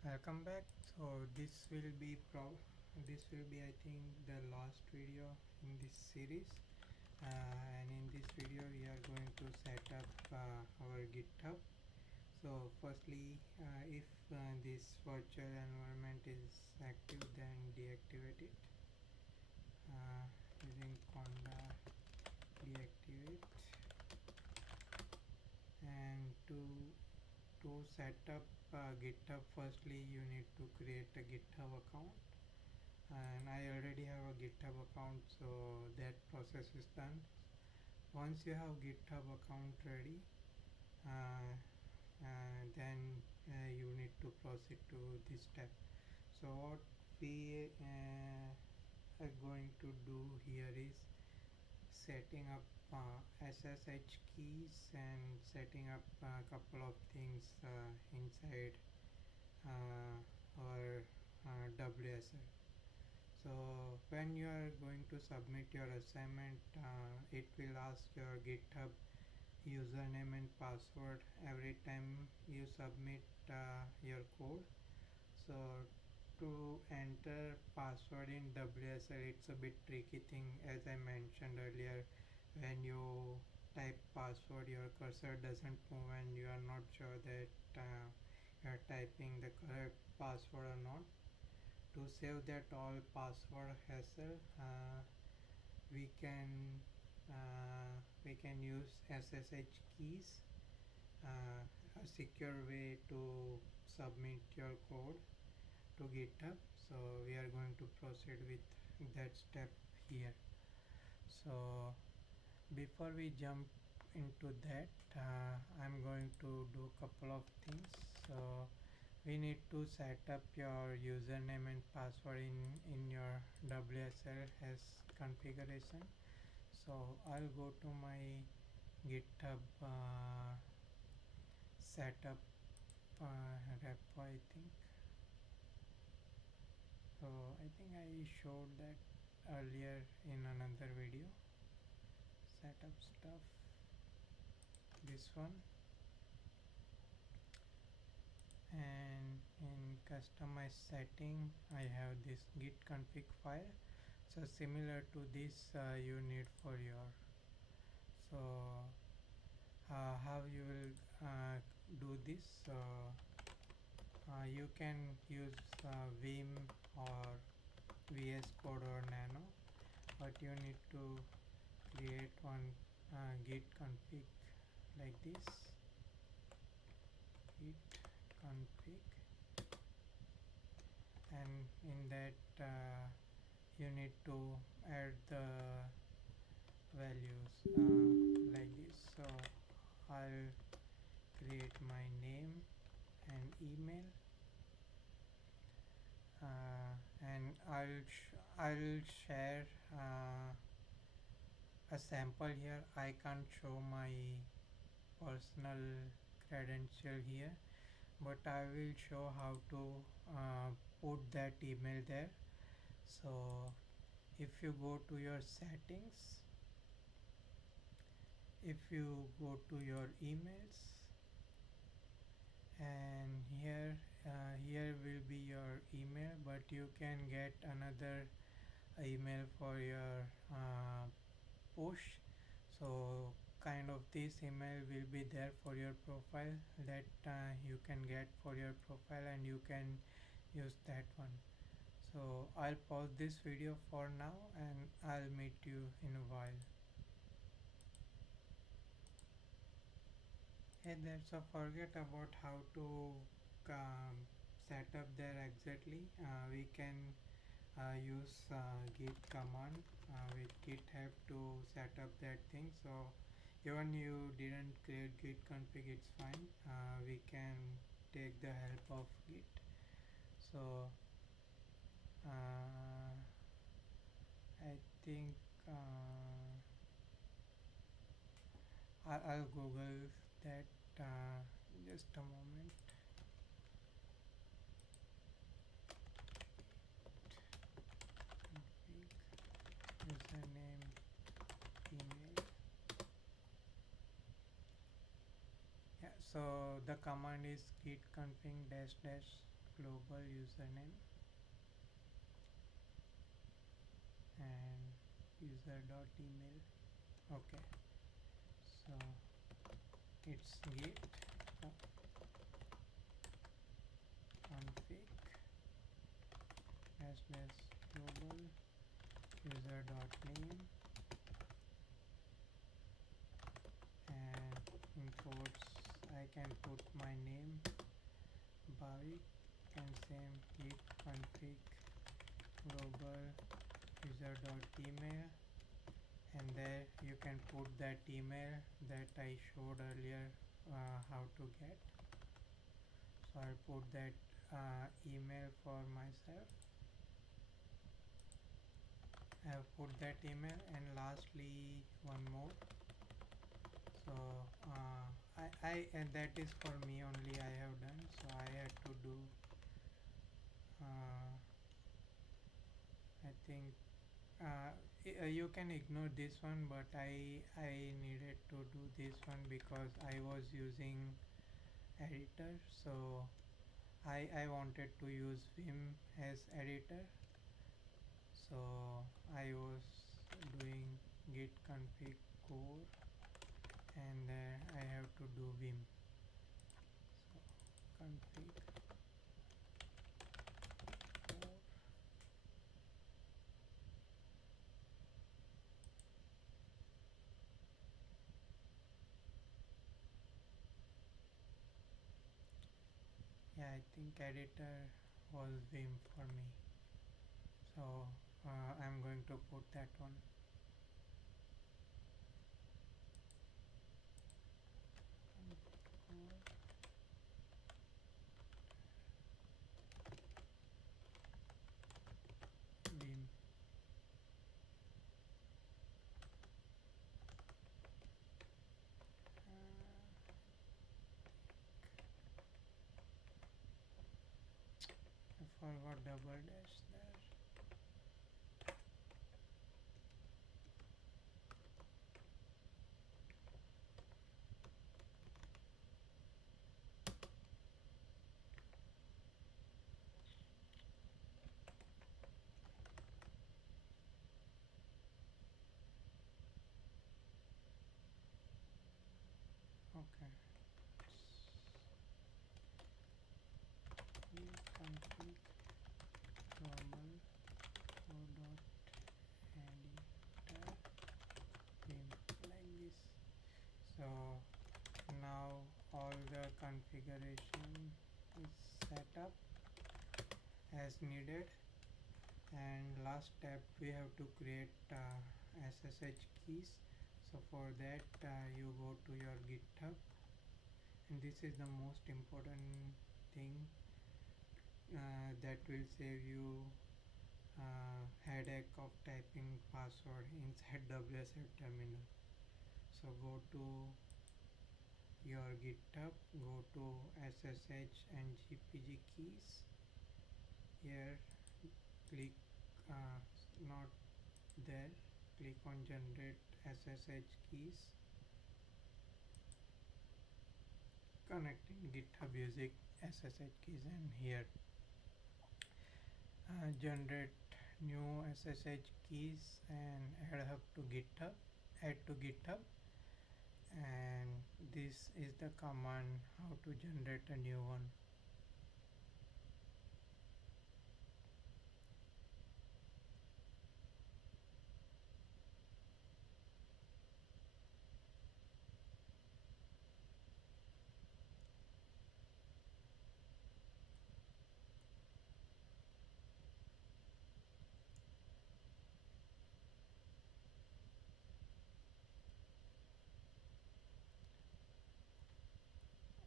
Welcome back. So this will be I think the last video in this series, and in this video we are going to set up our GitHub. So firstly, if this virtual environment is active, then deactivate it using conda deactivate. And to set up GitHub, firstly you need to create a GitHub account, and I already have a GitHub account, so that process is done. Once you have GitHub account ready, uh, then you need to proceed to this step. So what we are going to do here is setting up SSH keys and setting up a couple of things inside our WSL. So when you are going to submit your assignment, it will ask your GitHub username and password every time you submit your code. So to enter password in WSL, it's a bit tricky thing, as I mentioned earlier. When you type password, your cursor doesn't move and you are not sure that you are typing the correct password or not. To save that all password hassle, we can use SSH keys, a secure way to submit your code to GitHub. So we are going to proceed with that step here. So before we jump into that, I'm going to do a couple of things. So we need to set up your username and password in your WSL as configuration. So I'll go to my GitHub setup repo, I think. So I think I showed that earlier in another video. Setup stuff, this one, and in customize setting I have this gitconfig file. So similar to this you need for your. So how you will do this? So you can use Vim or VS Code or Nano, but you need to create one git config like this, git config, and in that you need to add the values like this. So I'll create my name and email, and I'll share a sample here. I can't show my personal credential here, but I will show how to put that email there. So if you go to your settings, if you go to your emails, and here will be your email, but you can get another email for your push. So kind of this email will be there for your profile, that you can get for your profile, and you can use that one. So I'll pause this video for now and I'll meet you in a while. Hey there, so forget about how to set up there exactly. We can use git command with git help to set up that thing. So even you didn't create git config, it's fine. We can take the help of git. So I think I'll Google that, just a moment. Config, username, email. Yeah, so the command is git config dash dash global username and user.email. Okay, so it's git config / global user.name, and in quotes I can put my name Bhavik, and same git config global user.email, and there you can put that email that I showed earlier how to get. So I'll put that email for myself. I have put that email, and lastly one more. So and that is for me only, I have done. So I had to do I think you can ignore this one, but I needed to do this one because I was using editor. So I wanted to use Vim as editor, so I was doing git config core, and I have to do Vim. So config core, yeah, I think editor was Vim for me, so I'm going to put that one. Vim. I forgot double dash there. Okay. Config global code.editor Vim, like this. So now all the configuration is set up as needed, and last step we have to create SSH keys. So for that you go to your GitHub, and this is the most important thing that will save you headache of typing password inside WSL terminal. So go to your GitHub, go to SSH and GPG keys. Here click not there, click on generate SSH keys, connecting GitHub using SSH keys, and here generate new SSH keys and add to GitHub, and this is the command how to generate a new one.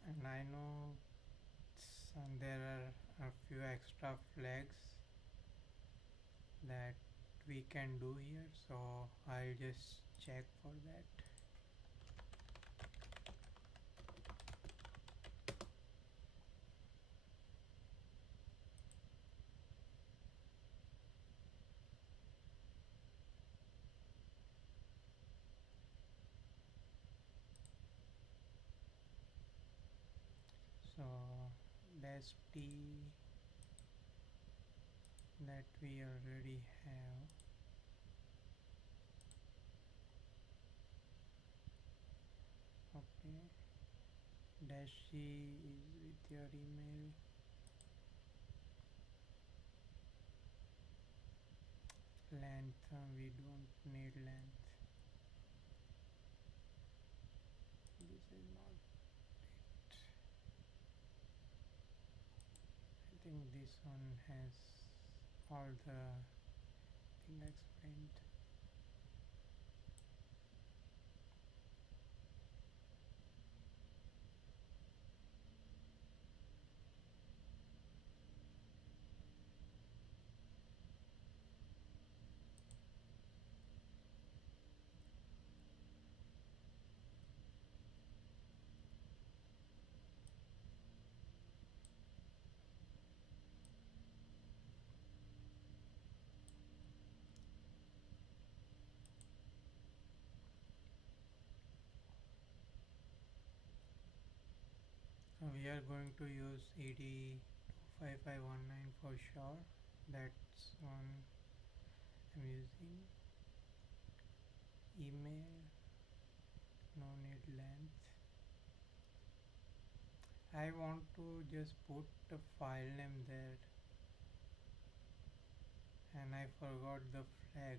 And I know there are a few extra flags that we can do here, so I'll just check for that. So dash t that we already have. Okay, dash c is with your email. Length, we don't need length. This is not it. I think this one has all the thing explained. We are going to use ed25519 for sure. That's one I'm using. Email, no need length. I want to just put the file name there and I forgot the flag.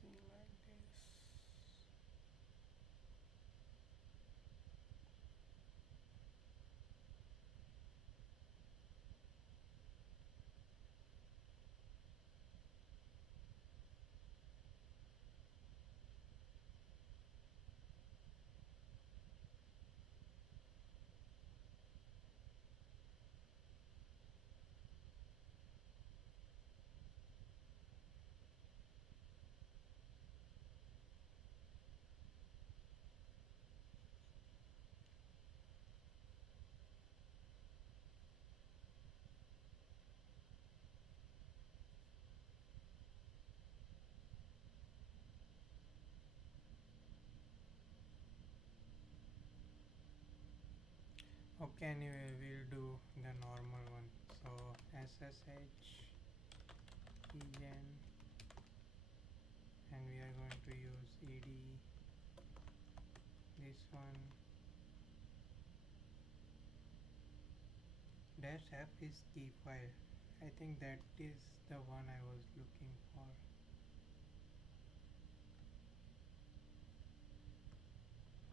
See like this. Okay, anyway, we'll do the normal one. So SSH keygen, and we are going to use ed, this one. Dash f is key file. I think that is the one I was looking for.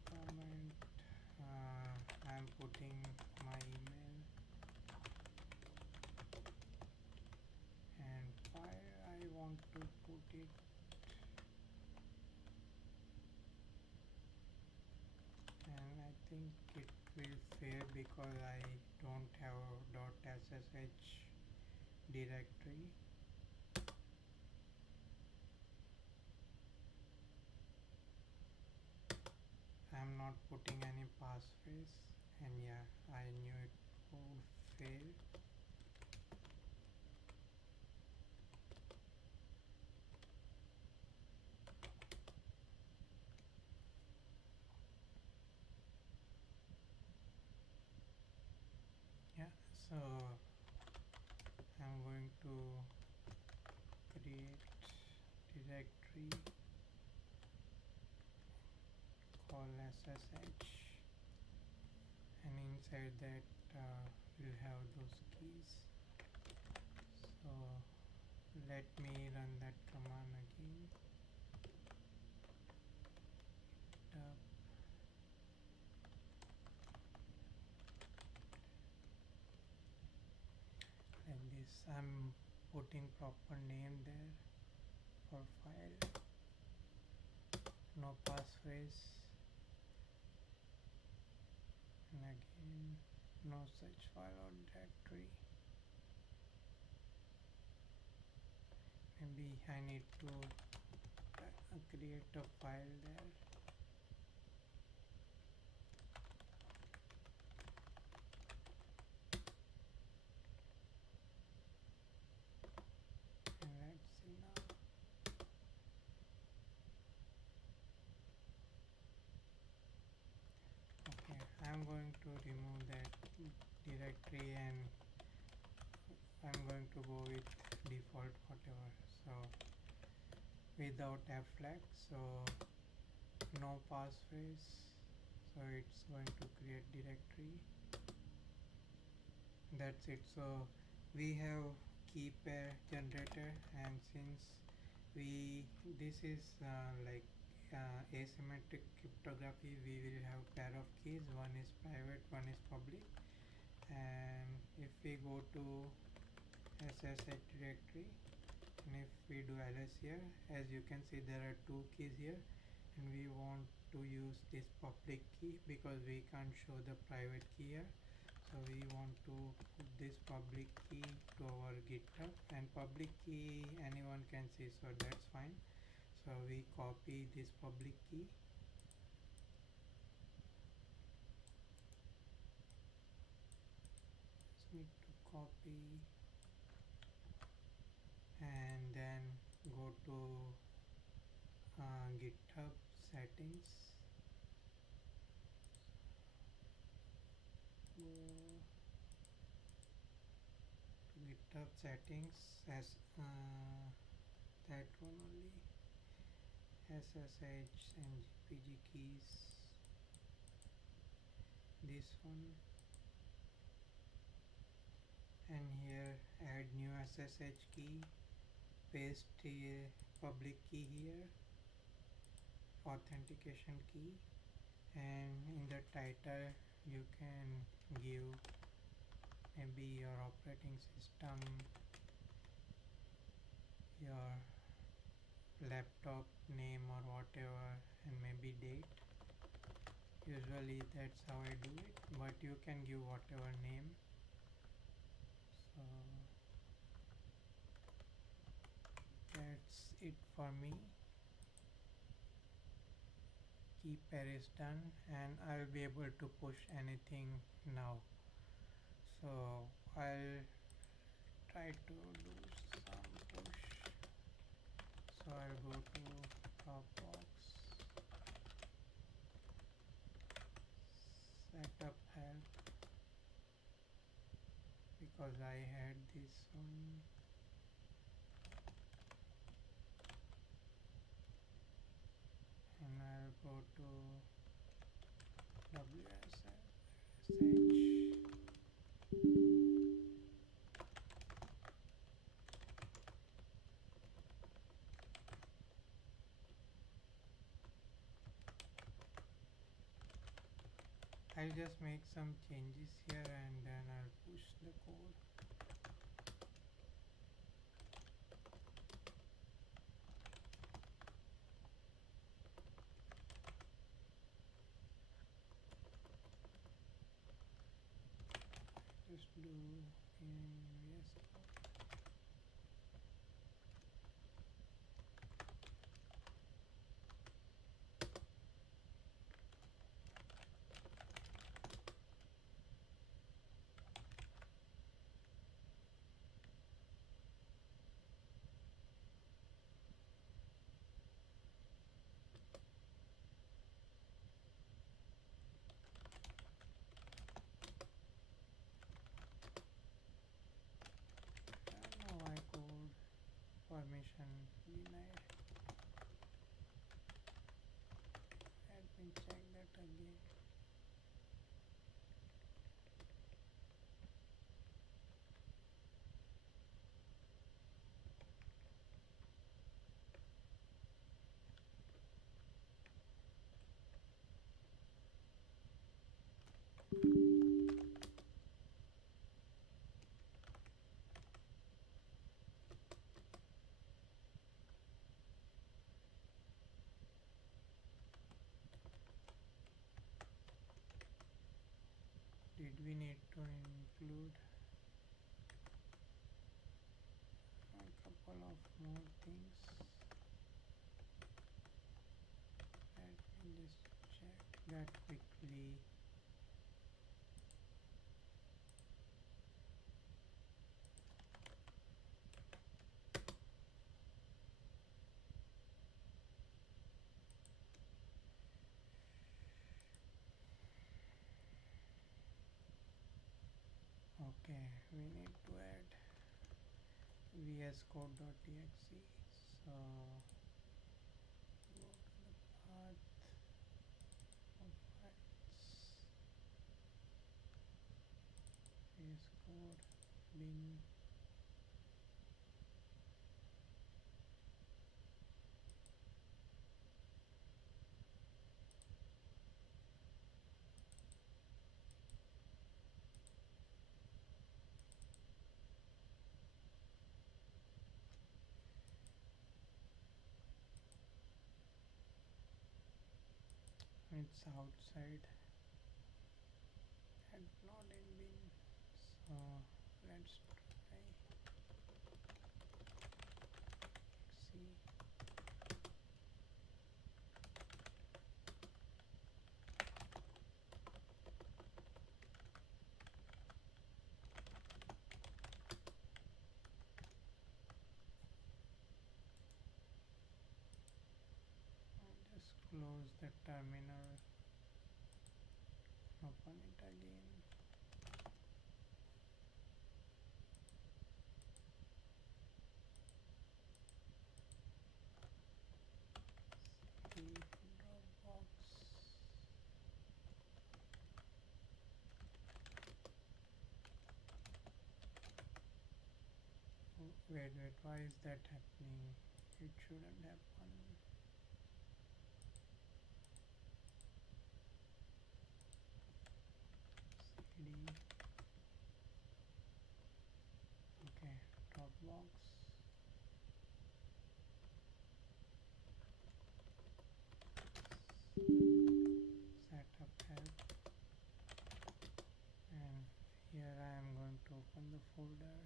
Comment, I'm putting my email and file I want to put it. And I think it will fail because I don't have .ssh directory. I'm not putting any passphrase, and yeah, I knew it would fail. Yeah, so I'm going to create directory install SSH, and inside that we'll have those keys. So let me run that command again. Like this, I'm putting proper name there for file, no passphrase, and again no such file or directory. Maybe I need to create a file there. And let's see now. Okay, I'm going to remove that directory and I'm going to go with default whatever. So without f flag, so no passphrase, so it's going to create directory. That's it. So we have key pair generator, and since this is like asymmetric cryptography, we will have pair of keys, one is private, one is public. And if we go to SSH directory, and if we do alias here, as you can see there are two keys here, and we want to use this public key because we can't show the private key here. So we want to put this public key to our GitHub, and public key anyone can see, so that's fine. So we copy this public key, just need to copy, and then go to GitHub settings, go to GitHub settings as that one only, SSH and GPG keys, this one, and here add new SSH key, paste public key here, authentication key, and in the title you can give maybe your operating system, your laptop name or whatever, and maybe date. Usually that's how I do it, but you can give whatever name. So that's it for me. Key pair is done, and I'll be able to push anything now. So I'll try to do some push. So I'll go to Dropbox, setup help, because I had this one, and I'll go to SSH. I'll just make some changes here and then I'll push the code. Just do in VS Code. Now I code permission denied. Let me check that Did we need to include a couple of more things? Let me just check that quickly. Okay, we need to add vs code.exe. So go to the path of files, vs code bin. It's outside and not in bin, so let's try see. Just close the terminal, open it again. Dropbox. Oh, wait, why is that happening? It shouldn't happen. CD. Okay, Dropbox. Setup help. And here I am going to open the folder.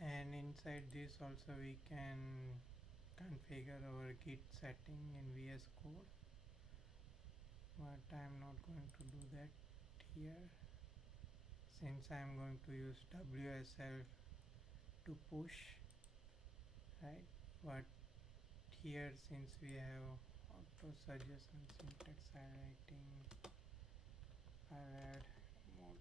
And inside this also we can configure our git setting in VS Code, but I am not going to do that here since I am going to use WSL to push, right? But here, since we have auto suggestion, syntax highlighting, I'll add more.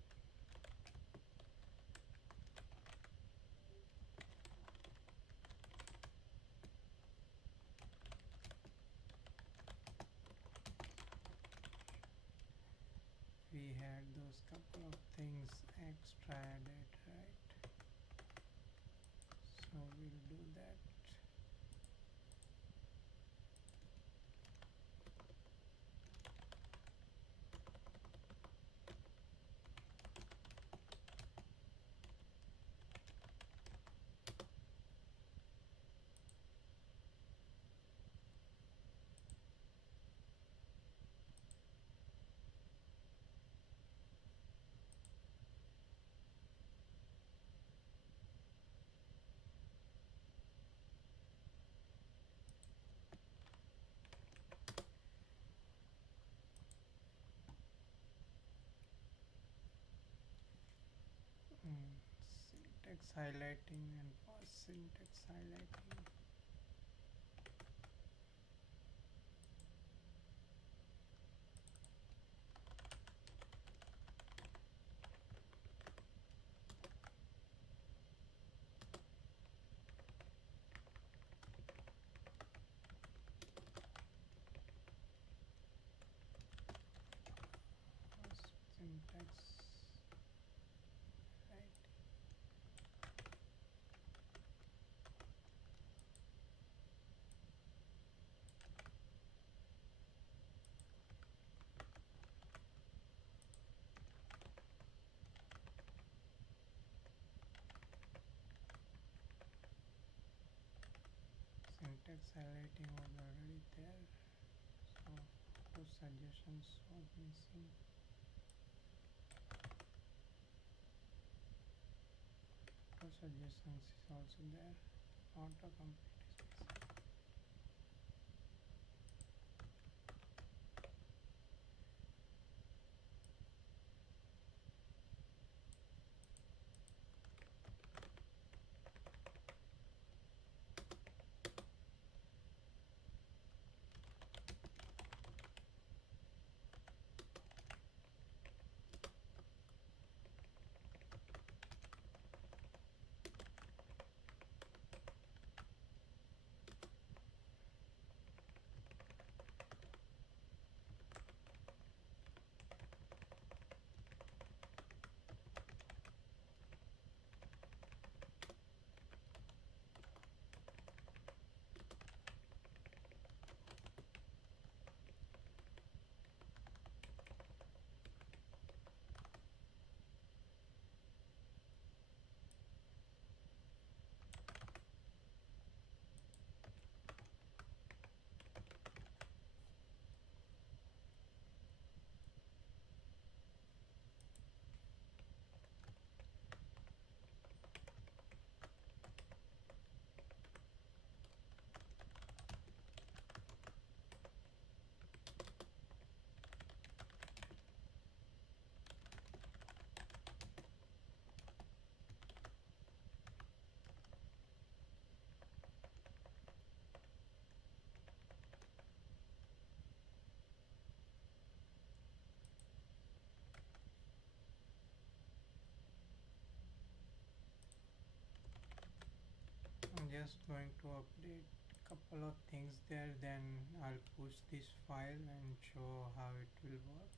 We had those couple of things extra added, right? So we'll do that. Syntax highlighting and fast syntax highlighting. Fast syntax text highlighting was already there, so those suggestions was missing. Those suggestions is also there. Autocomplete is missing. I'm just going to update couple of things there, then I'll push this file and show how it will work.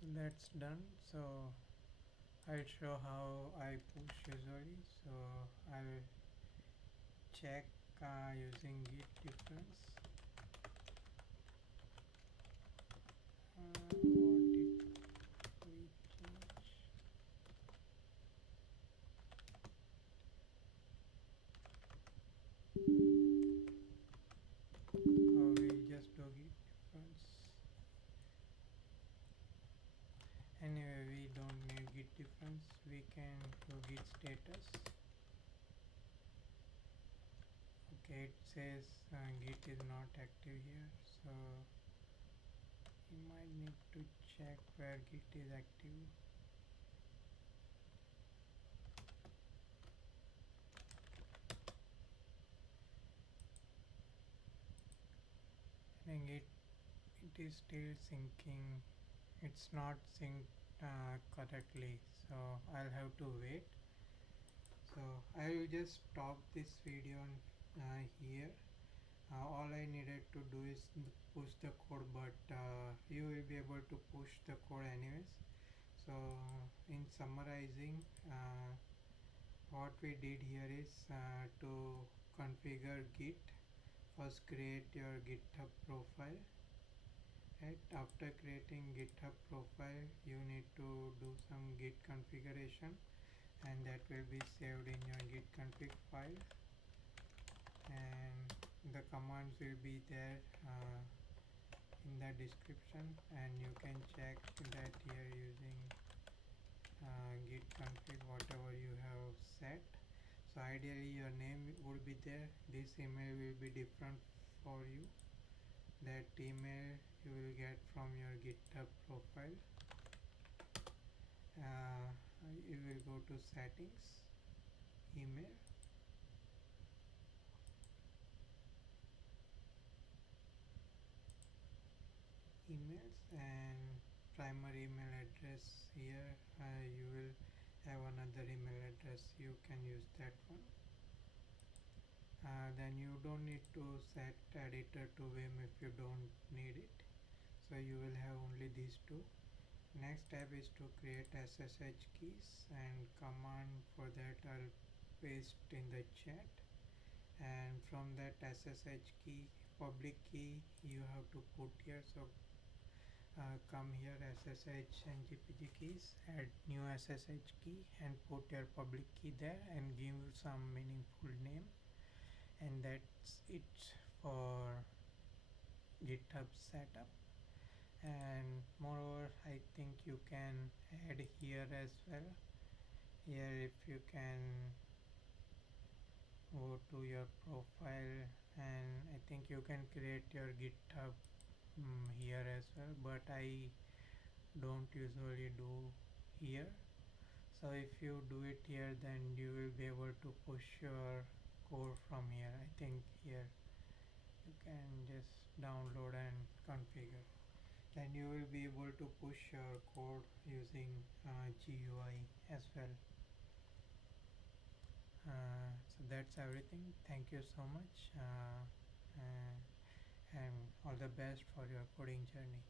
So that's done. So I'll show how I push usually. So I'll check using git difference. status. Okay, it says git is not active here, so you might need to check where git is active. I think it is still syncing. It's not synced correctly, so I'll have to wait. So I will just stop this video here. All I needed to do is push the code, but you will be able to push the code anyways. So in summarizing, what we did here is to configure git. First create your github profile. Right, after creating github profile, you need to do some git configuration, and that will be saved in your git config file, and the commands will be there in the description, and you can check that here using git config whatever you have set. So ideally your name would be there. This email will be different for you. That email you will get from your github profile. You will go to settings, email, emails, and primary email address. Here you will have another email address, you can use that one. Then you don't need to set editor to vim if you don't need it, so you will have only these two. Next step is to create SSH keys, and command for that I'll paste in the chat. And from that SSH key, public key you have to put here. So come here, SSH and GPG keys, add new SSH key and put your public key there and give some meaningful name, and that's it for GitHub setup. And moreover, I think you can add here as well. Here if you can go to your profile, and I think you can create your GitHub here as well, but I don't usually do here. So if you do it here, then you will be able to push your code from here. I think here you can just download and configure, then you will be able to push your code using GUI as well. So that's everything. Thank you so much, and all the best for your coding journey.